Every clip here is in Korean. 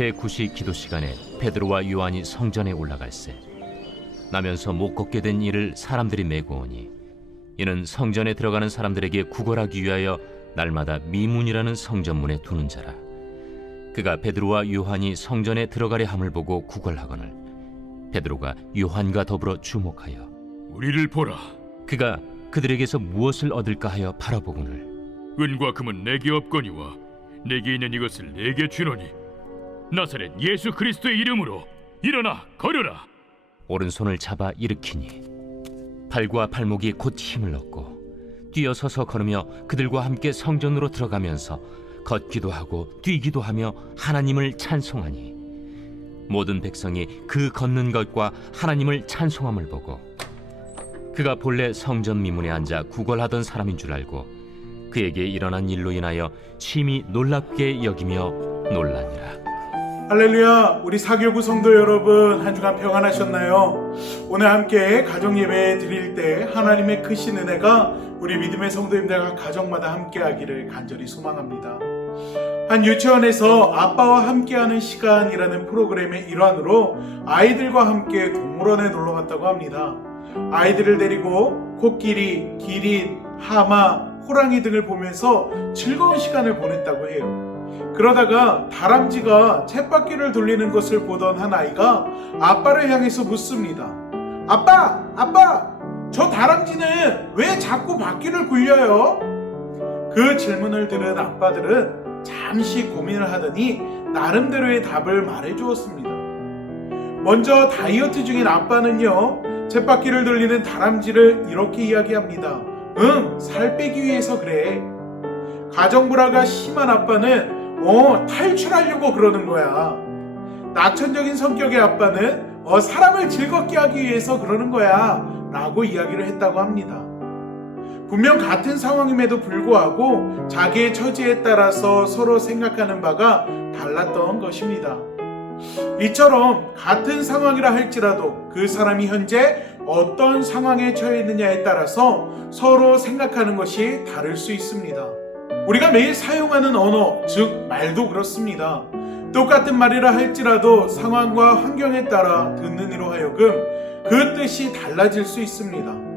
제9시 기도 시간에 베드로와 요한이 성전에 올라갈새 나면서 못 걷게 된 이를 사람들이 메고 오니 이는 성전에 들어가는 사람들에게 구걸하기 위하여 날마다 미문이라는 성전문에 두는 자라. 그가 베드로와 요한이 성전에 들어가려 함을 보고 구걸하거늘 베드로가 요한과 더불어 주목하여 우리를 보라. 그가 그들에게서 무엇을 얻을까 하여 바라보거늘 은과 금은 내게 없거니와 내게 있는 이것을 내게 주노니 나사렛 예수 그리스도의 이름으로 일어나 걸으라. 오른손을 잡아 일으키니 발과 발목이 곧 힘을 얻고 뛰어서서 걸으며 그들과 함께 성전으로 들어가면서 걷기도 하고 뛰기도 하며 하나님을 찬송하니 모든 백성이 그 걷는 것과 하나님을 찬송함을 보고 그가 본래 성전 미문에 앉아 구걸하던 사람인 줄 알고 그에게 일어난 일로 인하여 심히 놀랍게 여기며 놀라니라. 할렐루야. 우리 사교구 성도 여러분, 한 주간 평안하셨나요? 오늘 함께 가정예배 드릴 때 하나님의 크신 은혜가 우리 믿음의 성도님들과 가정마다 함께하기를 간절히 소망합니다. 한 유치원에서 아빠와 함께하는 시간이라는 프로그램의 일환으로 아이들과 함께 동물원에 놀러 갔다고 합니다. 아이들을 데리고 코끼리, 기린, 하마, 호랑이 등을 보면서 즐거운 시간을 보냈다고 해요. 그러다가 다람쥐가 쳇바퀴를 돌리는 것을 보던 한 아이가 아빠를 향해서 묻습니다. 아빠! 저 다람쥐는 왜 자꾸 바퀴를 굴려요? 그 질문을 들은 아빠들은 잠시 고민을 하더니 나름대로의 답을 말해주었습니다. 먼저 다이어트 중인 아빠는요, 쳇바퀴를 돌리는 다람쥐를 이렇게 이야기합니다. 살 빼기 위해서 그래. 가정불화가 심한 아빠는 탈출하려고 그러는 거야. 낙천적인 성격의 아빠는 사람을 즐겁게 하기 위해서 그러는 거야 라고 이야기를 했다고 합니다. 분명 같은 상황임에도 불구하고 자기의 처지에 따라서 서로 생각하는 바가 달랐던 것입니다. 이처럼 같은 상황이라 할지라도 그 사람이 현재 어떤 상황에 처해 있느냐에 따라서 서로 생각하는 것이 다를 수 있습니다. 우리가 매일 사용하는 언어, 즉 말도 그렇습니다. 똑같은 말이라 할지라도 상황과 환경에 따라 듣는 이로 하여금 그 뜻이 달라질 수 있습니다.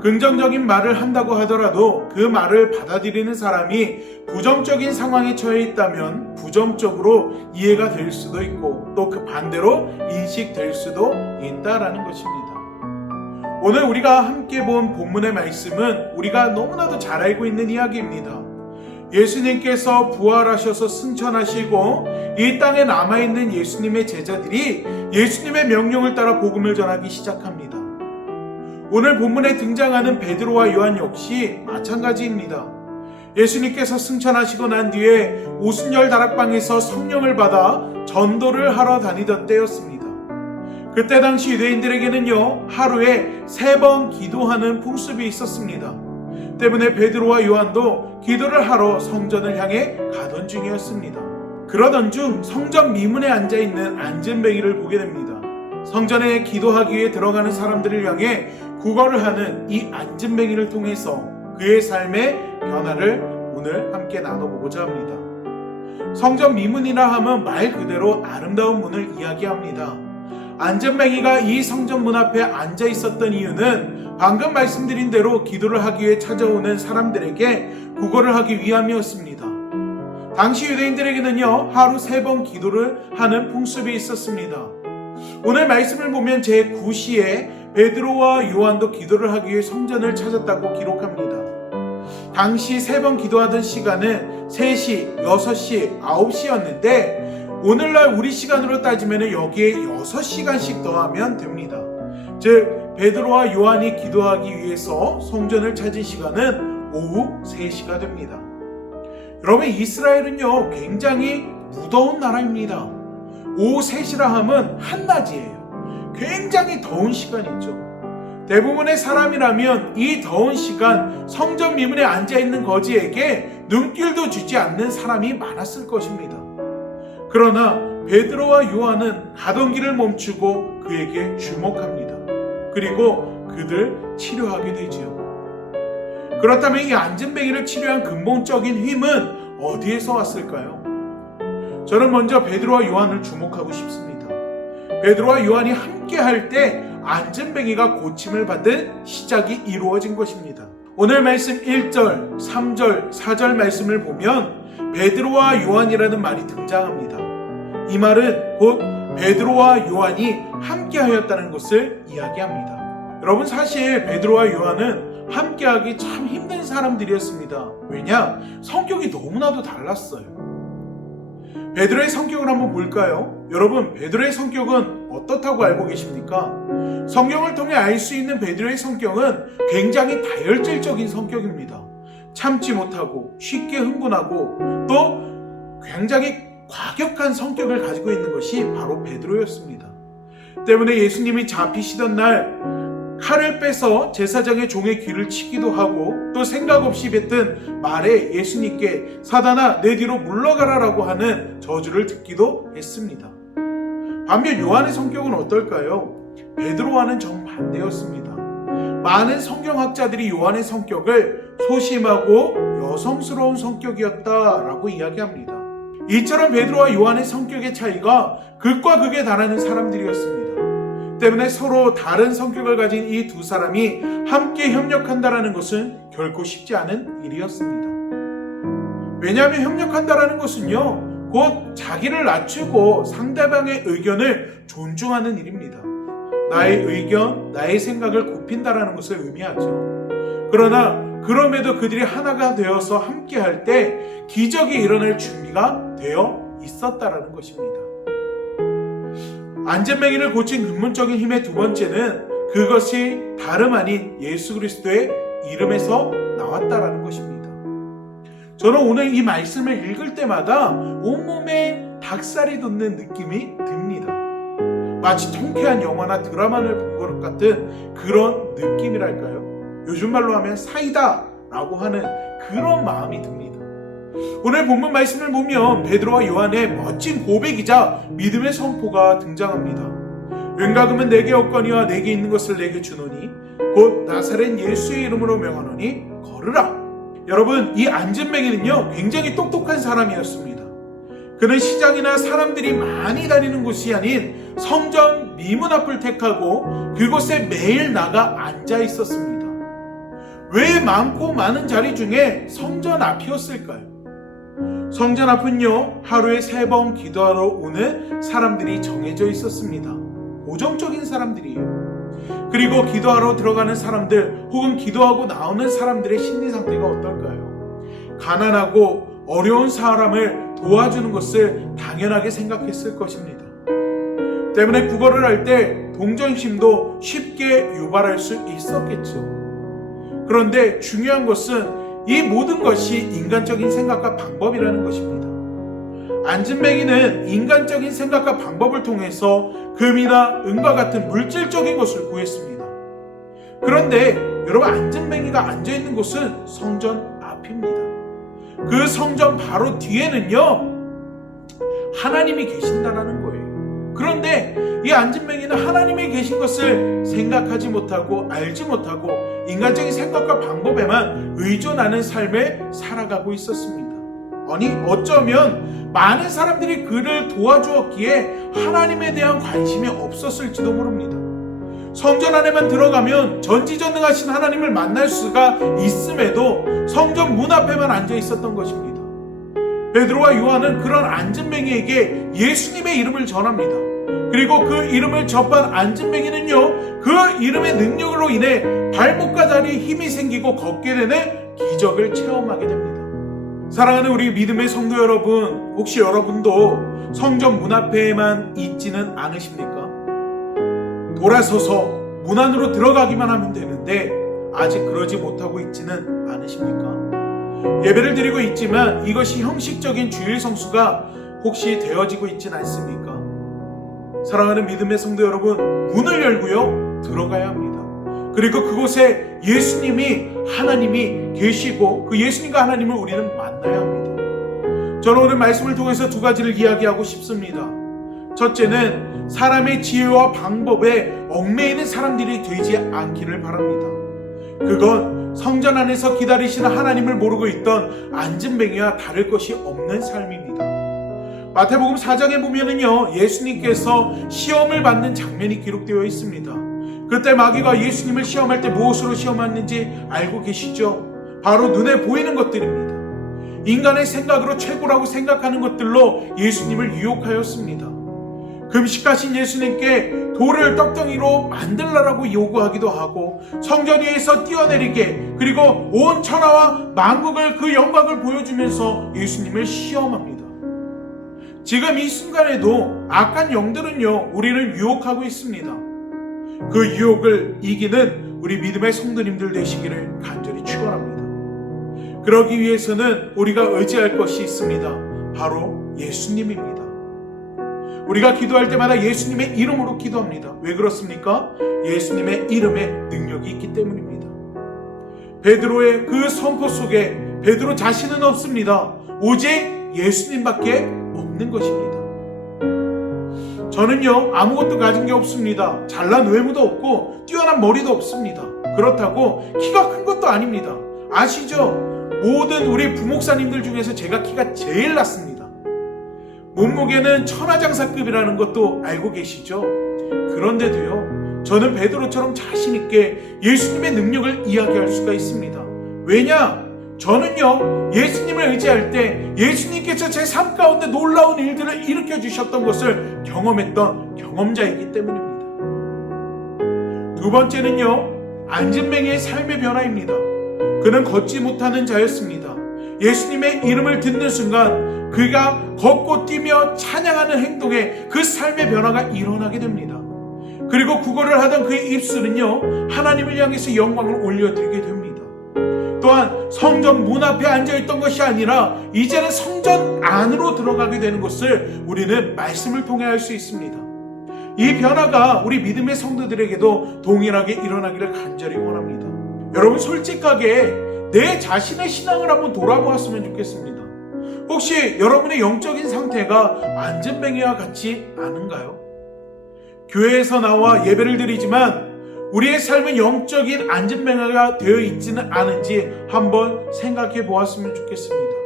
긍정적인 말을 한다고 하더라도 그 말을 받아들이는 사람이 부정적인 상황에 처해 있다면 부정적으로 이해가 될 수도 있고 또 그 반대로 인식될 수도 있다라는 것입니다. 오늘 우리가 함께 본 본문의 말씀은 우리가 너무나도 잘 알고 있는 이야기입니다. 예수님께서 부활하셔서 승천하시고 이 땅에 남아있는 예수님의 제자들이 예수님의 명령을 따라 복음을 전하기 시작합니다. 오늘 본문에 등장하는 베드로와 요한 역시 마찬가지입니다. 예수님께서 승천하시고 난 뒤에 오순절 다락방에서 성령을 받아 전도를 하러 다니던 때였습니다. 그때 당시 유대인들에게는요, 하루에 3번 기도하는 풍습이 있었습니다. 때문에 베드로와 요한도 기도를 하러 성전을 향해 가던 중이었습니다. 그러던 중 성전 미문에 앉아있는 안진뱅이를 보게 됩니다. 성전에 기도하기 위해 들어가는 사람들을 향해 구걸을 하는 이 안진뱅이를 통해서 그의 삶의 변화를 오늘 함께 나눠보고자 합니다. 성전 미문이라 하면 말 그대로 아름다운 문을 이야기합니다. 안진뱅이가 이 성전 문 앞에 앉아 있었던 이유는 방금 말씀드린 대로 기도를 하기 위해 찾아오는 사람들에게 구걸을 하기 위함이었습니다. 당시 유대인들에게는요, 하루 3번 기도를 하는 풍습이 있었습니다. 오늘 말씀을 보면 제9시에 베드로와 요한도 기도를 하기 위해 성전을 찾았다고 기록합니다. 당시 3번 기도하던 시간은 3시, 6시, 9시였는데 오늘날 우리 시간으로 따지면 여기에 6시간씩 더하면 됩니다. 즉 베드로와 요한이 기도하기 위해서 성전을 찾은 시간은 오후 3시가 됩니다. 여러분, 이스라엘은요 굉장히 무더운 나라입니다. 오후 3시라 하면 한낮이에요. 굉장히 더운 시간이죠. 대부분의 사람이라면 이 더운 시간 성전 미문에 앉아있는 거지에게 눈길도 주지 않는 사람이 많았을 것입니다. 그러나 베드로와 요한은 가던 길을 멈추고 그에게 주목합니다. 그리고 그들 치료하게 되지요. 그렇다면 이 안진뱅이를 치료한 근본적인 힘은 어디에서 왔을까요? 저는 먼저 베드로와 요한을 주목하고 싶습니다. 베드로와 요한이 함께 할 때 안진뱅이가 고침을 받은 시작이 이루어진 것입니다. 오늘 말씀 1절, 3절, 4절 말씀을 보면 베드로와 요한이라는 말이 등장합니다. 이 말은 곧 베드로와 요한이 함께 하였다는 것을 이야기합니다. 여러분, 사실 베드로와 요한은 함께하기 참 힘든 사람들이었습니다. 왜냐? 성격이 너무나도 달랐어요. 베드로의 성격을 한번 볼까요? 여러분, 베드로의 성격은 어떻다고 알고 계십니까? 성경을 통해 알 수 있는 베드로의 성격은 굉장히 다혈질적인 성격입니다. 참지 못하고 쉽게 흥분하고 또 굉장히 과격한 성격을 가지고 있는 것이 바로 베드로였습니다. 때문에 예수님이 잡히시던 날 칼을 빼서 제사장의 종의 귀를 치기도 하고 또 생각 없이 뱉은 말에 예수님께 사단아 내 뒤로 물러가라라고 하는 저주를 듣기도 했습니다. 반면 요한의 성격은 어떨까요? 베드로와는 정반대였습니다. 많은 성경학자들이 요한의 성격을 소심하고 여성스러운 성격이었다라고 이야기합니다. 이처럼 베드로와 요한의 성격의 차이가 극과 극에 달하는 사람들이었습니다. 때문에 서로 다른 성격을 가진 이 두 사람이 함께 협력한다는 것은 결코 쉽지 않은 일이었습니다. 왜냐하면 협력한다는 것은요, 곧 자기를 낮추고 상대방의 의견을 존중하는 일입니다. 나의 의견, 나의 생각을 굽힌다는 것을 의미하죠. 그러나 그럼에도 그들이 하나가 되어서 함께 할 때 기적이 일어날 준비가 되어 있었다라는 것입니다. 안진뱅이를 고친 근본적인 힘의 두 번째는 그것이 다름 아닌 예수 그리스도의 이름에서 나왔다라는 것입니다. 저는 오늘 이 말씀을 읽을 때마다 온몸에 닭살이 돋는 느낌이 듭니다. 마치 통쾌한 영화나 드라마를 본 것 같은 그런 느낌이랄까요? 요즘 말로 하면 사이다라고 하는 그런 마음이 듭니다. 오늘 본문 말씀을 보면 베드로와 요한의 멋진 고백이자 믿음의 선포가 등장합니다. 은과 금은 내게 없거니와 내게 있는 것을 내게 주노니 곧 나사렛 예수의 이름으로 명하노니 걸으라. 여러분, 이 안진뱅이는요 굉장히 똑똑한 사람이었습니다. 그는 시장이나 사람들이 많이 다니는 곳이 아닌 성전 미문 앞을 택하고 그곳에 매일 나가 앉아 있었습니다. 왜 많고 많은 자리 중에 성전 앞이었을까요? 성전 앞은요 하루에 3번 기도하러 오는 사람들이 정해져 있었습니다. 고정적인 사람들이에요. 그리고 기도하러 들어가는 사람들 혹은 기도하고 나오는 사람들의 심리 상태가 어떨까요? 가난하고 어려운 사람을 도와주는 것을 당연하게 생각했을 것입니다. 때문에 구걸을 할 때 동정심도 쉽게 유발할 수 있었겠죠. 그런데 중요한 것은 이 모든 것이 인간적인 생각과 방법이라는 것입니다. 안진뱅이는 인간적인 생각과 방법을 통해서 금이나 은과 같은 물질적인 것을 구했습니다. 그런데 여러분, 안진뱅이가 앉아있는 곳은 성전 앞입니다. 그 성전 바로 뒤에는요 하나님이 계신다라는 거예요. 그런데 이 안진뱅이는 하나님이 계신 것을 생각하지 못하고 알지 못하고 인간적인 생각과 방법에만 의존하는 삶을 살아가고 있었습니다. 아니 어쩌면 많은 사람들이 그를 도와주었기에 하나님에 대한 관심이 없었을지도 모릅니다. 성전 안에만 들어가면 전지전능하신 하나님을 만날 수가 있음에도 성전 문 앞에만 앉아 있었던 것입니다. 베드로와 요한은 그런 안진뱅이에게 예수님의 이름을 전합니다. 그리고 그 이름을 접한 안진뱅이는요, 그 이름의 능력으로 인해 발목과 다리에 힘이 생기고 걷게 되는 기적을 체험하게 됩니다. 사랑하는 우리 믿음의 성도 여러분, 혹시 여러분도 성전 문 앞에만 있지는 않으십니까? 돌아서서 문 안으로 들어가기만 하면 되는데 아직 그러지 못하고 있지는 않으십니까? 예배를 드리고 있지만 이것이 형식적인 주일 성수가 혹시 되어지고 있지는 않습니까? 사랑하는 믿음의 성도 여러분, 문을 열고요 들어가야 합니다. 그리고 그곳에 예수님이 하나님이 계시고 그 예수님과 하나님을 우리는 만나야 합니다. 저는 오늘 말씀을 통해서 두 가지를 이야기하고 싶습니다. 첫째는 사람의 지혜와 방법에 얽매이는 사람들이 되지 않기를 바랍니다. 그건 성전 안에서 기다리시는 하나님을 모르고 있던 안진뱅이와 다를 것이 없는 삶입니다. 마태복음 4장에 보면은요, 예수님께서 시험을 받는 장면이 기록되어 있습니다. 그때 마귀가 예수님을 시험할 때 무엇으로 시험했는지 알고 계시죠? 바로 눈에 보이는 것들입니다. 인간의 생각으로 최고라고 생각하는 것들로 예수님을 유혹하였습니다. 금식하신 예수님께 돌을 떡덩이로 만들라라고 요구하기도 하고 성전 위에서 뛰어내리게, 그리고 온 천하와 만국을 그 영광을 보여주면서 예수님을 시험합니다. 지금 이 순간에도 악한 영들은요 우리를 유혹하고 있습니다. 그 유혹을 이기는 우리 믿음의 성도님들 되시기를 간절히 축원합니다. 그러기 위해서는 우리가 의지할 것이 있습니다. 바로 예수님입니다. 우리가 기도할 때마다 예수님의 이름으로 기도합니다. 왜 그렇습니까? 예수님의 이름에 능력이 있기 때문입니다. 베드로의 그 선포 속에 베드로 자신은 없습니다. 오직 예수님밖에 없는 것입니다. 저는요 아무것도 가진 게 없습니다. 잘난 외모도 없고 뛰어난 머리도 없습니다. 그렇다고 키가 큰 것도 아닙니다. 아시죠? 모든 우리 부목사님들 중에서 제가 키가 제일 낮습니다. 몸무게는 천하장사급이라는 것도 알고 계시죠? 그런데도요 저는 베드로처럼 자신있게 예수님의 능력을 이야기할 수가 있습니다. 왜냐? 저는요 예수님을 의지할 때 예수님께서 제 삶 가운데 놀라운 일들을 일으켜 주셨던 것을 경험했던 경험자이기 때문입니다. 두 번째는요 안진뱅이의 삶의 변화입니다. 그는 걷지 못하는 자였습니다. 예수님의 이름을 듣는 순간 그가 걷고 뛰며 찬양하는 행동에 그 삶의 변화가 일어나게 됩니다. 그리고 구걸을 하던 그의 입술은요 하나님을 향해서 영광을 올려드리게 됩니다. 또한 성전 문 앞에 앉아있던 것이 아니라 이제는 성전 안으로 들어가게 되는 것을 우리는 말씀을 통해 알 수 있습니다. 이 변화가 우리 믿음의 성도들에게도 동일하게 일어나기를 간절히 원합니다. 여러분 솔직하게 내 자신의 신앙을 한번 돌아보았으면 좋겠습니다. 혹시 여러분의 영적인 상태가 안진뱅이와 같지 않은가요? 교회에서 나와 예배를 드리지만 우리의 삶은 영적인 안진뱅이가 되어 있지는 않은지 한번 생각해 보았으면 좋겠습니다.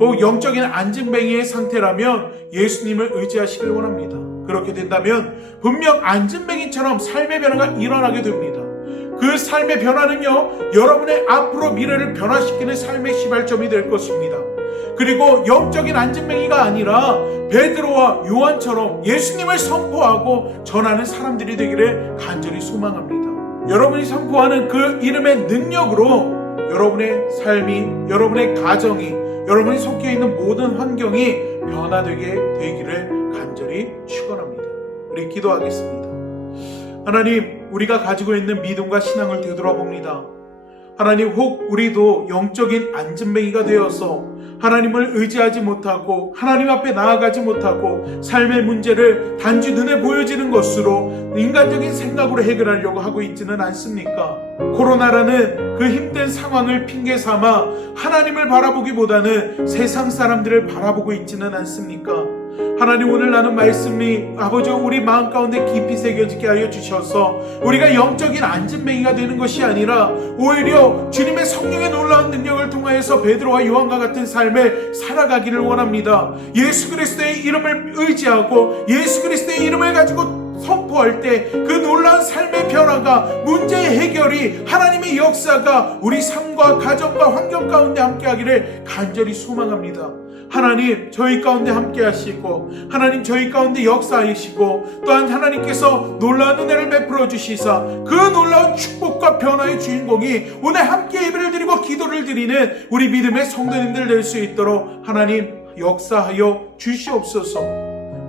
혹 영적인 안진뱅이의 상태라면 예수님을 의지하시길 원합니다. 그렇게 된다면 분명 안진뱅이처럼 삶의 변화가 일어나게 됩니다. 그 삶의 변화는요 여러분의 앞으로 미래를 변화시키는 삶의 시발점이 될 것입니다. 그리고 영적인 안진뱅이가 아니라 베드로와 요한처럼 예수님을 선포하고 전하는 사람들이 되기를 간절히 소망합니다. 여러분이 선포하는 그 이름의 능력으로 여러분의 삶이, 여러분의 가정이, 여러분이 속해 있는 모든 환경이 변화되게 되기를 간절히 축원합니다. 우리 기도하겠습니다. 하나님, 우리가 가지고 있는 믿음과 신앙을 되돌아봅니다. 하나님, 혹 우리도 영적인 안진뱅이가 되어서 하나님을 의지하지 못하고 하나님 앞에 나아가지 못하고 삶의 문제를 단지 눈에 보여지는 것으로 인간적인 생각으로 해결하려고 하고 있지는 않습니까? 코로나라는 그 힘든 상황을 핑계 삼아 하나님을 바라보기보다는 세상 사람들을 바라보고 있지는 않습니까? 하나님, 오늘 나눈 말씀이 아버지 우리 마음 가운데 깊이 새겨지게 하여 주셔서 우리가 영적인 안진뱅이가 되는 것이 아니라 오히려 주님의 성령의 놀라운 능력을 통하여서 베드로와 요한과 같은 삶을 살아가기를 원합니다. 예수 그리스도의 이름을 의지하고 예수 그리스도의 이름을 가지고 선포할 때 그 놀라운 삶의 변화가, 문제의 해결이, 하나님의 역사가 우리 삶과 가정과 환경 가운데 함께하기를 간절히 소망합니다. 하나님, 저희 가운데 함께 하시고 하나님 저희 가운데 역사하시고 또한 하나님께서 놀라운 은혜를 베풀어 주시사 그 놀라운 축복과 변화의 주인공이 오늘 함께 예배를 드리고 기도를 드리는 우리 믿음의 성도님들 될 수 있도록 하나님 역사하여 주시옵소서.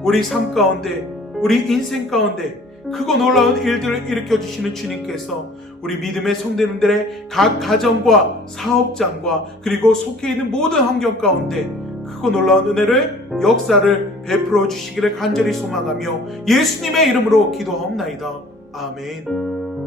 우리 삶 가운데, 우리 인생 가운데 크고 놀라운 일들을 일으켜 주시는 주님께서 우리 믿음의 성도님들의 각 가정과 사업장과 그리고 속해 있는 모든 환경 가운데 크고 놀라운 은혜를, 역사를 베풀어 주시기를 간절히 소망하며 예수님의 이름으로 기도하옵나이다. 아멘.